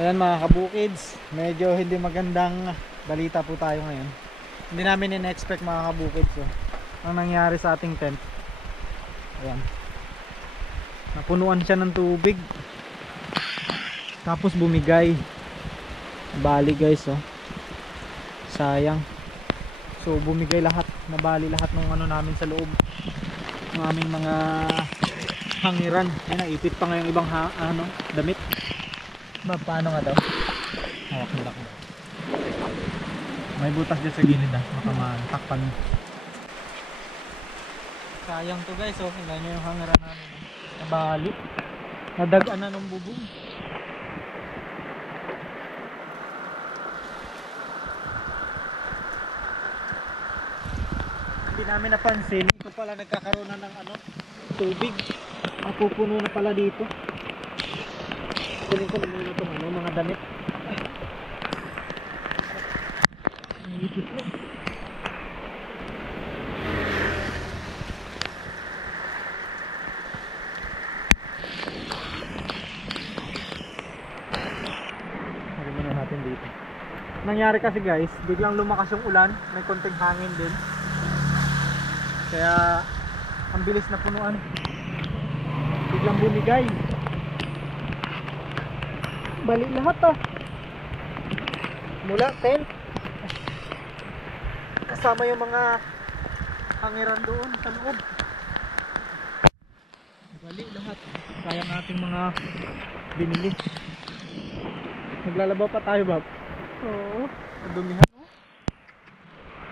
Ayan mga kabukids, medyo hindi magandang balita po tayo ngayon. Hindi namin in-expect mga kabukids ang nangyari sa ating tent. Ayan, napunuan siya ng tubig, tapos bumigay. Bali guys, sayang. So bumigay lahat, nabali lahat ng ano namin sa loob, ng aming mga hangiran. Ayan, naipit pa nga yung ibang damit. Paano nga daw? Hawak mo lang. May butas dyan sa gilid, baka matakpan. Sayang to guys, tingnan nyo yung hangiran namin. Nabali, nadagan na ng bubong. Hindi namin napansin, ito pala nagkakaroon na ng tubig. Mapupuno na pala dito. Kunin ko na muna itong mga damit. Nangipit na. Narinig na natin dito. Nangyari kasi guys, biglang lumakas yung ulan. May konting hangin din. Kaya ang bilis na punuan. Biglang bumigay. Bali lahat mula tent kasama yung mga hangiran doon sa loob. Bali lahat, kaya nating mga binili. Naglalabaw pa tayo, Bob? Oo. Dumihan mo?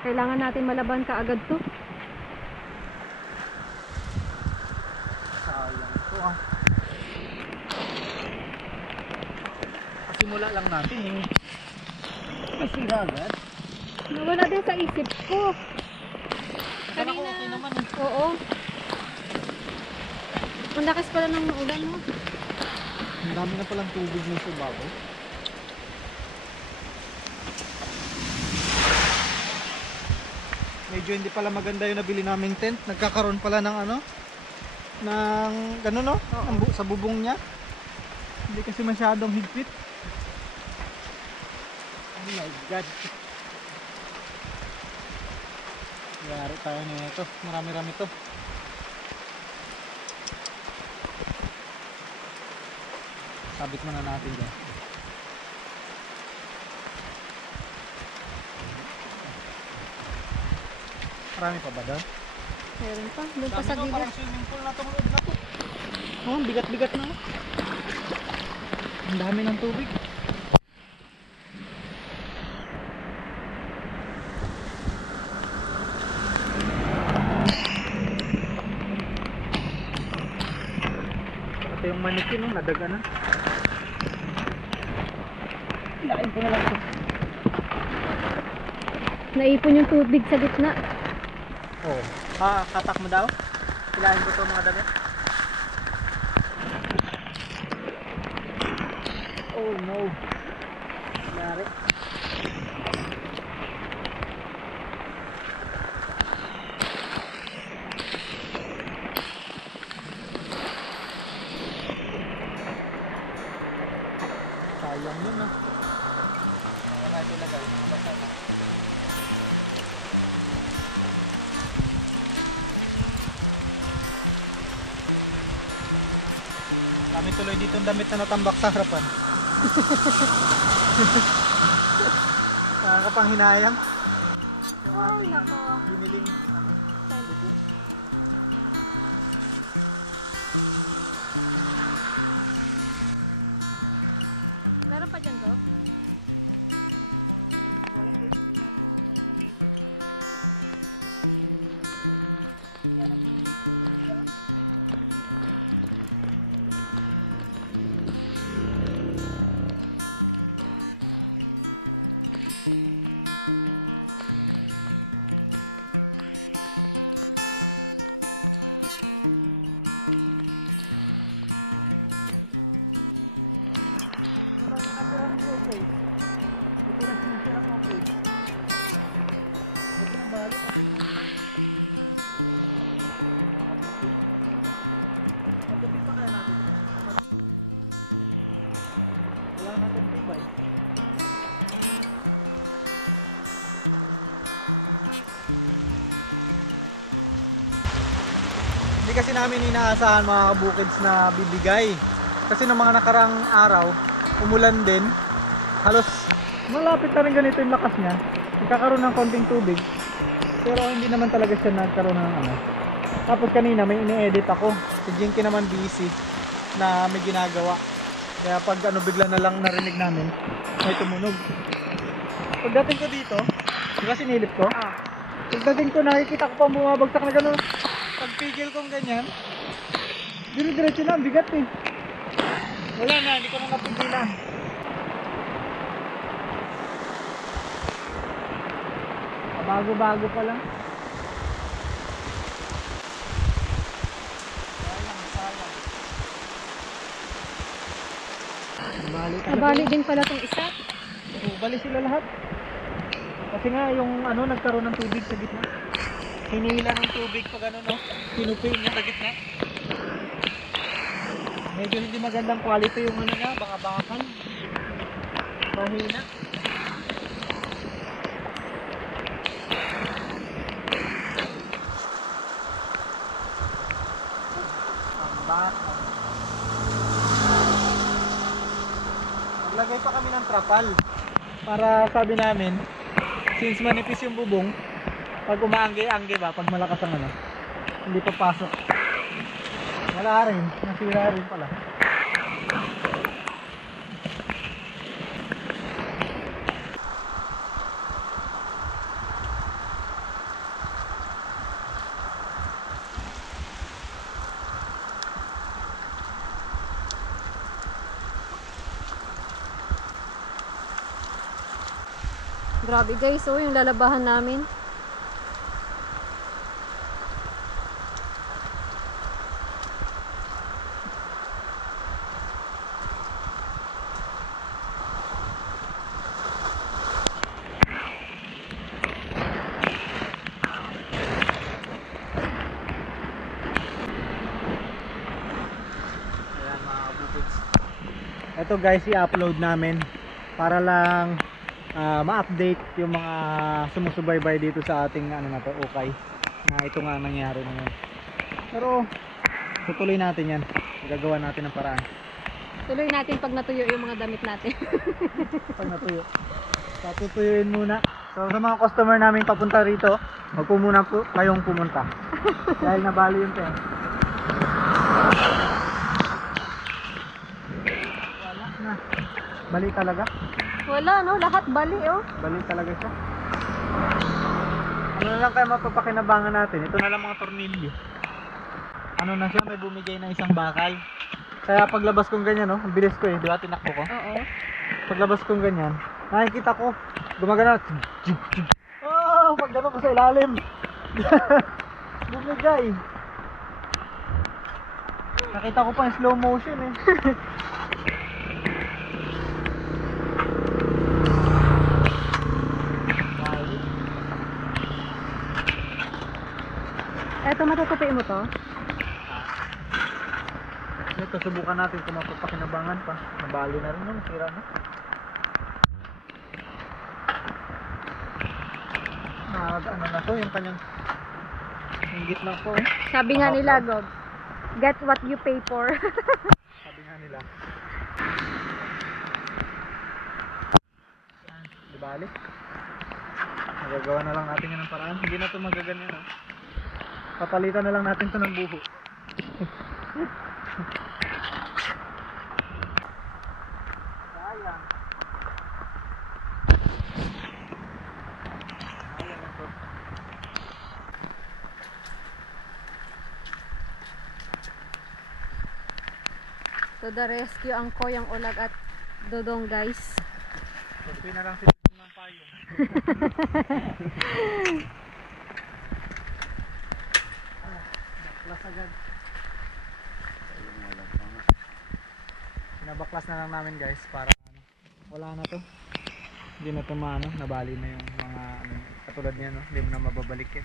Kailangan natin malaban kaagad to. Sayang to Simula lang natin masira agad. Nawala din sa isip ko. Akala ko okay naman Oo. Ang lakas pala ng ulan mo. Ang dami na palang tubig ng subago. Medyo hindi pala maganda yung nabili naming tent. Nagkakaroon pala ng ng gano'n sa bubong niya. Hindi kasi masyadong higpit. Oh my god. Yari tayo nito. Marami-rami to. Sabit muna natin dyan. Marami pa ba doon? Meron pa. Doon pa sa gilid. Parang swimming pool na itong loob na to. Oh, bigat-bigat na. Ang dami ng tubig. Ito yung manikin, nadaga na. Ilain ko na lang ito. Naipon yung tubig sa gitna. Oh, katak mo daw? Ilain ko ito mga damit. Oh no. Yari. Sayang yun kahit ilagay, mga basa na. Kami tuloy ditong damit na natambak sa harapan. Nakakapanghinayang yung ating biniling bubong. Meron pa dyan to? Okay. Ito na siya okay. Ito na balik. Magabi pa kaya natin? Wala natin tig. kasi namin inaasahan mga kabukids na bibigay. Kasi ng mga nakarang araw, umulan din. Halos malapit na rin ganito yung lakas niya. Nagkakaroon ng konting tubig. Pero hindi naman talaga siya nagkaroon ng ano. Tapos kanina may ini-edit ako. Si Jinky naman busy na may ginagawa. Kaya pag ano bigla na lang narinig namin, may tumunog. Pagdating ko dito, di ba sinilip ko? Pagdating ko nakikita ko pa bumabagsak na gano'n. Pagpigil kong ganyan, dire-diretso na, bigat eh. Wala na, hindi ko na napigilan. Bago-bago pa lang. Nabali din pala tong isa. Bali sila lahat. Kasi nga yung ano nagkaroon ng tubig sa gitna. Hinila ng tubig pag ano no, pinupin niya sa gitna. Medyo hindi magandang quality yung ano niya, baka bakal. Mahina. Ang bakal. Naglagay pa kami ng trapal. Para sabi namin, since manipis yung bubong, pag umaangge-angge ba, pag malakas ang ano, hindi papasok. Wala rin, nasira rin pala. Grabe guys, oh, yung lalabahan namin. Ayan mga kabukids. Ito guys, i-upload namin para lang ma-update yung mga sumusubaybay dito sa ating ano na to, ukay. Na ito nga nangyari ngayon. Pero tutuloy natin yan. Gagawa natin ng paraan. Tuloy natin pag natuyo yung mga damit natin. Pag natuyo. Patutuyuin muna. So sa mga customer namin papunta rito, wag po muna po kayong pumunta. Dahil nabali yung tent. Wala na. Bali talaga. Wala no, lahat bali oh. Bali talaga siya. Ano na lang kaya mapapakinabangan natin? Ito na lang mga tornilyo. Ano na siya, may bumigay na isang bakal. Kaya paglabas kong ganyan, no, ang bilis ko eh, di ba tinakbo ko? Oo. Paglabas kong ganyan, nakikita ko, gumagana. Oh, pag gano'n ko sa ilalim. Bumigay. Nakita ko pa yung slow motion eh. Eto, matutupi mo to. Ito, subukan natin kung mapapakinabangan pa. Nabali na rin yun, sira na. Ano na to, yung kanyang yung gitna ko eh. Sabi nga nila, Gog, get what you pay for. Sabi nga nila. Di bali? Magagawa na lang natin yan ng paraan. Hindi na ito magaganyan. No? Papalitan na lang natin ito ng buho. Sayang. Sayang ito. To the rescue ang Koyang Ulag at Dodong guys. Pagpin na lang sila ng payong. Baklas agad. Pinabaklas na lang namin guys para ano, wala na to. Hindi na to maano, nabali na yung mga ano, katulad niya no, hindi mo na mababalik yan.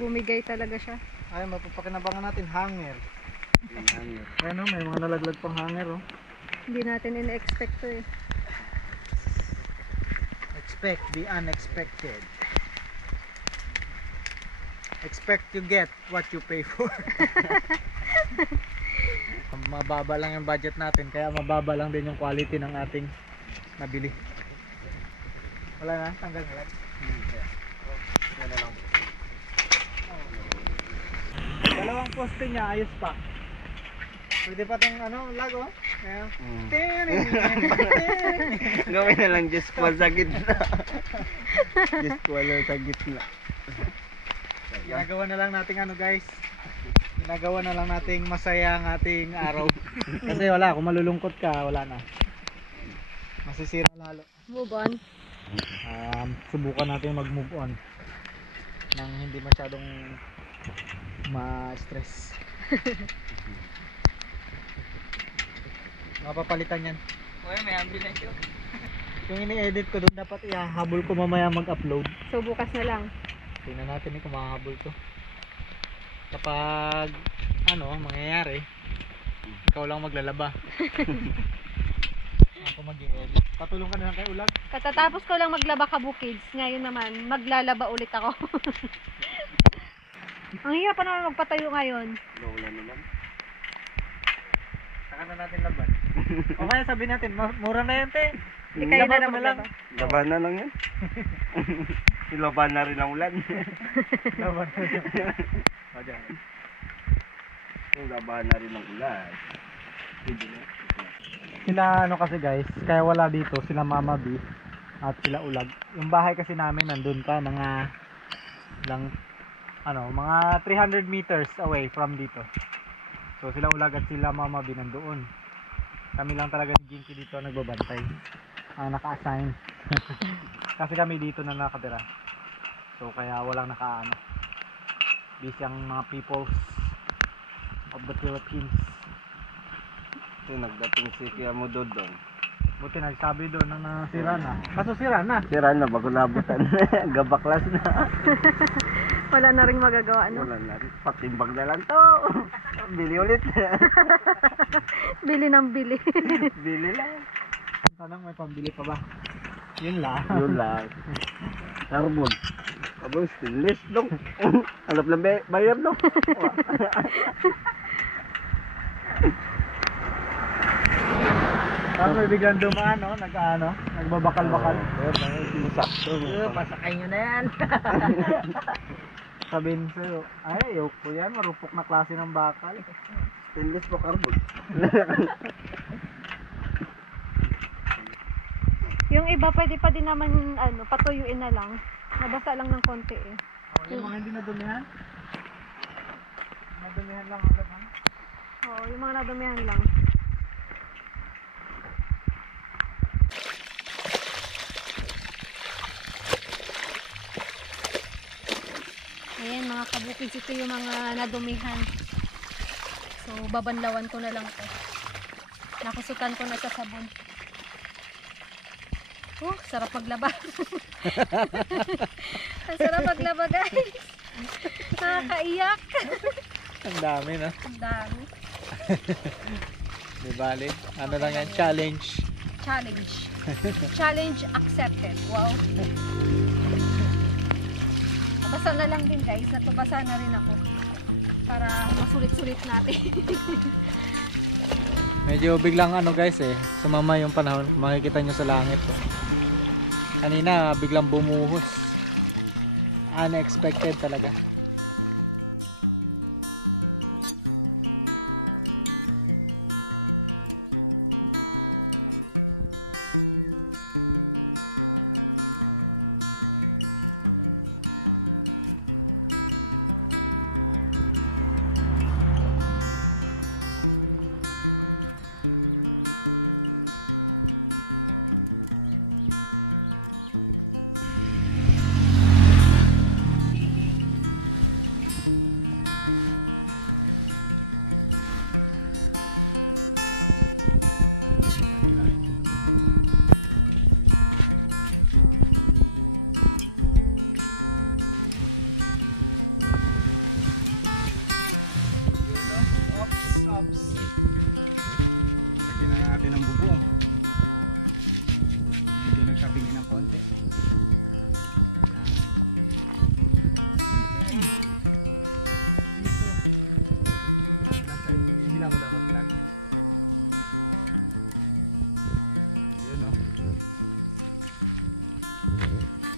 Bumigay talaga siya. Ay, mapapakinabangan natin hanger. Ayan o, may mga nalaglag pang hanger oh. Hindi natin in-expect to eh. expect the unexpected. Expect to get what you pay for. Mababa lang yung budget natin, kaya mababa lang din yung quality ng ating nabili. Wala na, tanggal na lang. Yan na lang. Dalawang poste niya, ayos pa. Pwede pa itong lago. Gawin na lang just squad sa gitna. Just squad sa gitna. Ginagawa na lang nating guys. Ginagawa na lang nating masaya ang ating araw. Kasi wala, kung malulungkot ka, wala na. Masisira lalo. Move on. Subukan natin mag-move on nang hindi masyadong ma-stress. Mapapalitan yan. May ambulance yun. Yung ini-edit ko doon, dapat ihahabol ko mamaya mag-upload. So bukas na lang. Tingnan natin kung makahabol to. Kapag mangyayari, ikaw lang maglalaba. Ako mag-i-edit. Patulong ka na lang kay Ulag. Katatapos ko lang maglaba kabukids. Ngayon naman, maglalaba ulit ako. Ang hirap pa naman magpatayo ngayon. Wala naman. Saka na natin laban. O kaya sabihin natin, mura na yan te. Hindi kayo na lang Laban ko maglaba. Laban na lang yan. Nilaban na rin ang ulan. Laban na yan. O dyan. Laban na rin ang ulan. Sila kasi guys, kaya wala dito, sila Mama B at sila Ulag. Yung bahay kasi namin nandun pa mga 300 meters away from dito. So sila Ulag at sila Mama B nandoon. Kami lang talaga ni Ginky dito nagbabantay. Ang naka-assign. Kasi kami dito na nakatira. So kaya walang busy ang mga peoples of the Philippines. Nagdating si Kuya mo doon. Buti nagsabi doon na nasira na. Kaso sira na. Sira na, bago nabutan. Gabaklas na. Wala na rin magagawa, no? Wala na rin. Patimbang na lang to. Bili ulit. Bili ng bili. Bili lang. Tanong may pambili pa ba? Yun lang. Yun lang. Carbon. Abo, stainless dong. Alap lang bayar dong. Tapos may biglang dumaan, nagbabakal-bakal. Sakto. Pasakay nyo na yan. Sabihin sa'yo, ay, ayok po yan, marupok na klase ng bakal. Stainless po carbon. Yung iba pwede pa din naman patuyuin na lang. Nabasa lang ng konti eh. Yung mga hindi nadumihan? Nadumihan lang agad, ha? Oo, yung mga nadumihan lang. Ayan mga kabukid, ito yung mga nadumihan. So babanlawan ko na lang ito. Nakusutan ko na sa sabon. Sarap maglaba. Ang sarap maglaba guys. Nakakaiyak. Ang dami, no? Ang dami. Di bali. Ano lang yan? Challenge. Challenge accepted. Wow. Basa na lang din guys. Natubasa na rin ako. Para masulit-sulit natin. Medyo biglang guys sumama yung panahon. Makikita nyo sa langit. Kanina biglang bumuhos. Unexpected talaga.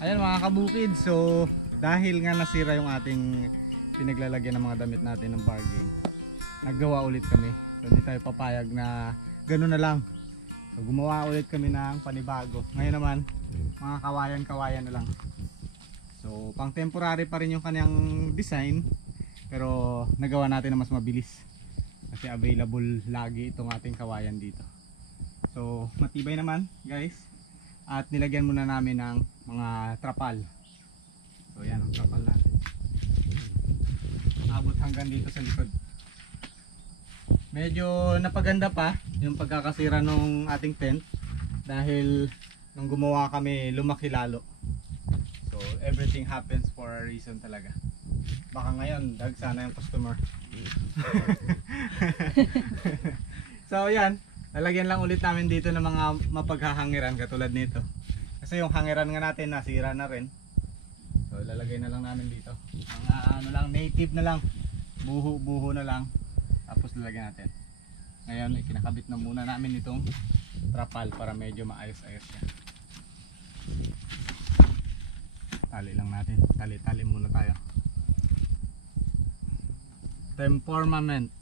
Ayan mga kabukid, so dahil nga nasira yung ating pinaglalagyan ng mga damit natin ng bargain, naggawa ulit kami. So hindi tayo papayag na gano'n na lang. So gumawa ulit kami ng panibago. Ngayon naman, mga kawayan-kawayan na lang. So pang temporary pa rin yung kanyang design, pero nagawa natin na mas mabilis. Kasi available lagi itong ating kawayan dito. So matibay naman guys. At nilagyan muna namin ng mga trapal. So yan ang trapal natin. Abot hanggang dito sa likod. Medyo napaganda pa yung pagkakasira ng ating tent. Dahil nung gumawa kami lumaki lalo. So everything happens for a reason talaga. Baka ngayon dag sana yung customer. So yan. Lalagyan lang ulit namin dito ng mga mapaghahangiran katulad nito. Kasi yung hangiran nga natin nasira na rin. So lalagay na lang namin dito. Mga ano lang, native na lang. Buho-buho na lang. Tapos lalagyan natin. Ngayon ikinakabit na muna namin itong trapal para medyo maayos-ayos siya. Tali lang natin. Tali-tali muna tayo. Temporament.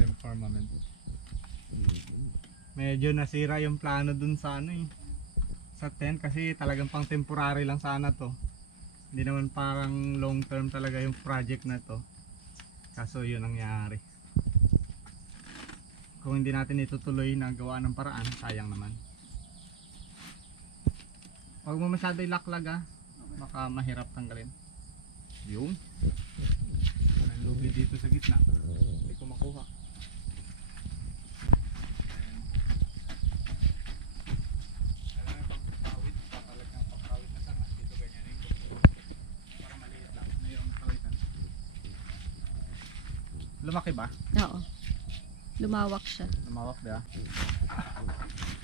Temporament. Medyo nasira yung plano dun sa ano eh, sa tent kasi talagang pang temporary lang sana to. Hindi naman parang long term talaga yung project na to. Kaso yun ang nangyari. Kung hindi natin itutuloy na gawa ng paraan, sayang naman. Huwag mo masyado ilaklag baka mahirap tanggalin. Yun. Ang lubi dito sa gitna. Hindi ko makuha. Lumaki ba? Oo. Lumawak siya. Lumawak ba?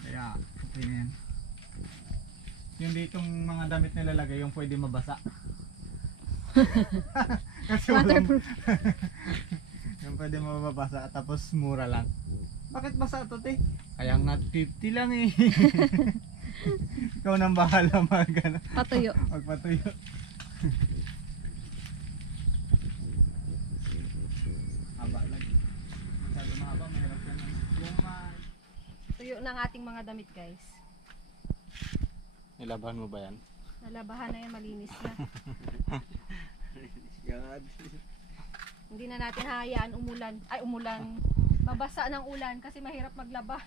Kaya, okay na yan. Yung ditong mga damit nilalagay, yung pwede mabasa. Kasi Waterproof. yung pwede mababasa, tapos mura lang. Bakit basa ito, te? Kaya nga 50 lang eh. Ikaw nang bahala mag-ano. Patuyo. Magpatuyo. Haba lagi. Masyado mahaba, mahirap yan. Tuyo ng ating mga damit guys. Nilabahan mo ba yan? Nalabahan na yan, malinis na. Hindi na natin hayaan umulan. Ay, umulan. Mabasa ng ulan kasi mahirap maglaba.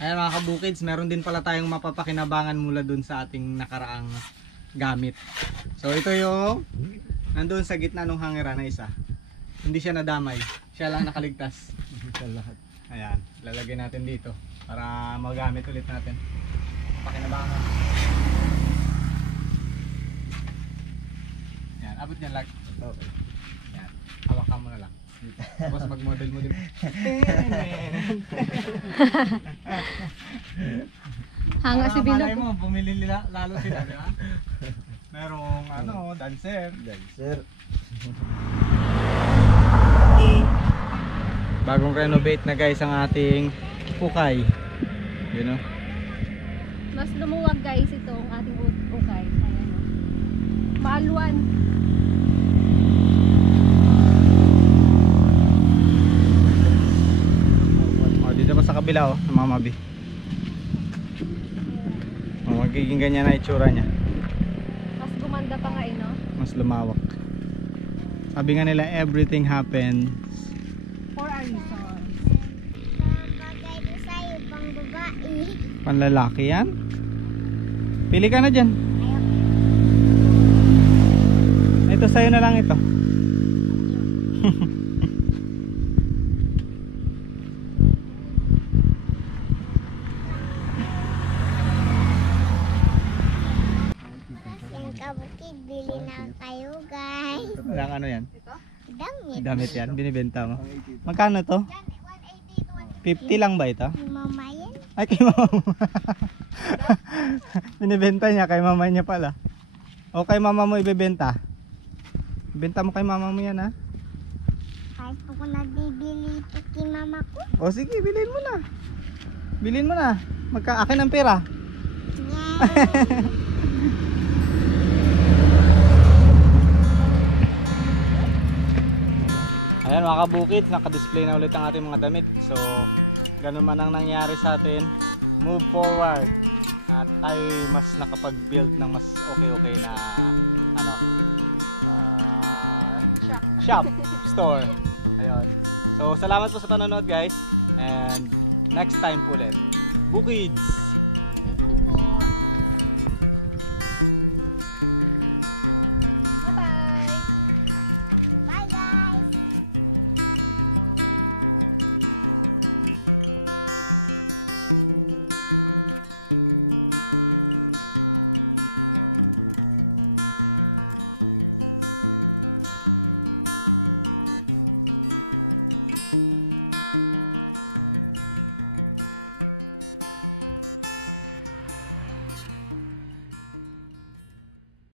Ayan mga kabukids, meron din pala tayong mapapakinabangan mula dun sa ating nakaraang gamit. So ito yung nandoon sa gitna ng hangiran na isa. Hindi siya nadamay, siya lang nakaligtas. Ayan, lalagay natin dito para magamit ulit natin. Pakinabangan. Ayan, abot niyan lag. Okay. Ayan, hawakan mo na lang. Tapos mag-model mo din. Hanga si Malay Bilog. mo, bumili lalo sila, di ba? Merong ano, dancer. Dancer. Bagong renovate na guys ang ating ukay. You know? Mas lumuwag guys itong ating ukay. Ayan o. Maalwan. Oh, dito pa sa kabila ng mga mabi. Oh, magiging ganyan na itsura niya. Mas gumanda pa nga no? Mas lumawak. Sabi nga nila everything happens For a reason. Bagay ko sa'yo, pang babae. panlalaki yan. Pili ka na dyan. Ito sa'yo na lang ito. Yung kabukid, bili na kayo guys. Walang ano yan. Damit. Damit yan. Binibenta mo. Magkano to? 50 lang ba ito? Mama yan. Ay, kay mama mo. Binibenta niya kay mama niya pala. O kay mama mo ibebenta? Benta mo kay mama mo yan ha? Kahit ako nagbibili ito kay mama ko. O sige, bilhin mo na. Bilhin mo na. Akin ang pera. Yeah. Ayan mga kabukid, naka-display na ulit ang ating mga damit. So, ganun man ang nangyari sa atin, move forward. At tayo mas nakapag-build ng mas okay na ano, shop, store. Ayun. So, salamat po sa panonood guys. And next time po ulit. Bukids!